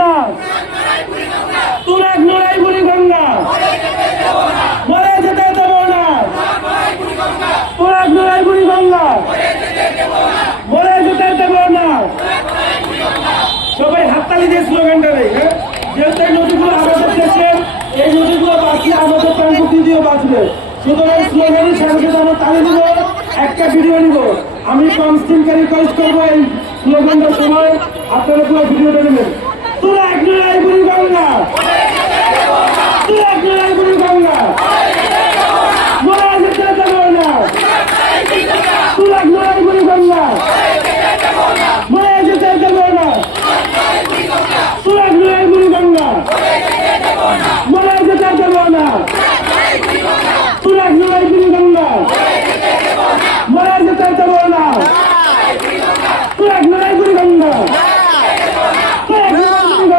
না, তুরাগ নড়াই বুড়ি গঙ্গা মরে যেতে দেব না, তুরাগ নড়াই বুড়ি গঙ্গা মরে যেতে দেব না। সবাই হাততালি দিয়ে স্লোগানটা নেই। যেহেতু এই নদীগুলো আমাদের দেশের, এই নদীগুলো বাঁচলে আমাদের প্রাণপতি দিয়ে বাঁচবে। সুতরাং স্লোগানের সাথে সাথে আমরা তালি দিব, একটা ভিডিও নিব। আমি কনস্টিনকে রিকোয়েস্ট করবো এই স্লোগানটার সময় আপনারা পুরো ভিডিওটা নেবেন।